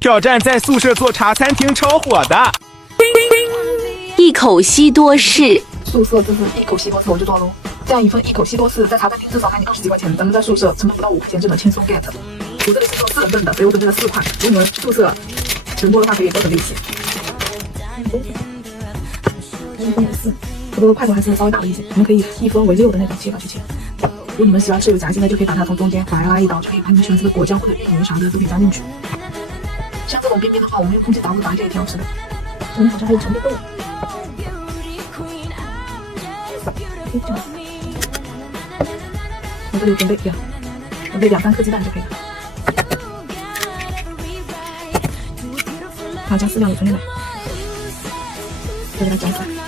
挑战在宿舍做茶餐厅超火的。一口西多士，宿舍就是一口西多士我就做喽。这样一份一口西多士，在茶餐厅至少卖你20几块钱，咱们在宿舍成本不到5块钱就能轻松 get。我这里是做4人份的，所以我准备了4款。如果你们宿舍人多的话，可以多准备一些。1分为4，我的块头还是稍微大了一些，你们可以1分为6的那种切法去切。如果你们喜欢吃有夹心的，就可以把它从中间划拉一刀，就可以把你们喜欢吃的果酱或者芋泥啥的都可以加进去。像这种边边的话，我们用空气炸锅炸一下也挺好吃的。这里面好像还有陈皮豆。我这里准备2、3颗鸡蛋就可以了。还要加4料的纯牛奶，再给它搅散。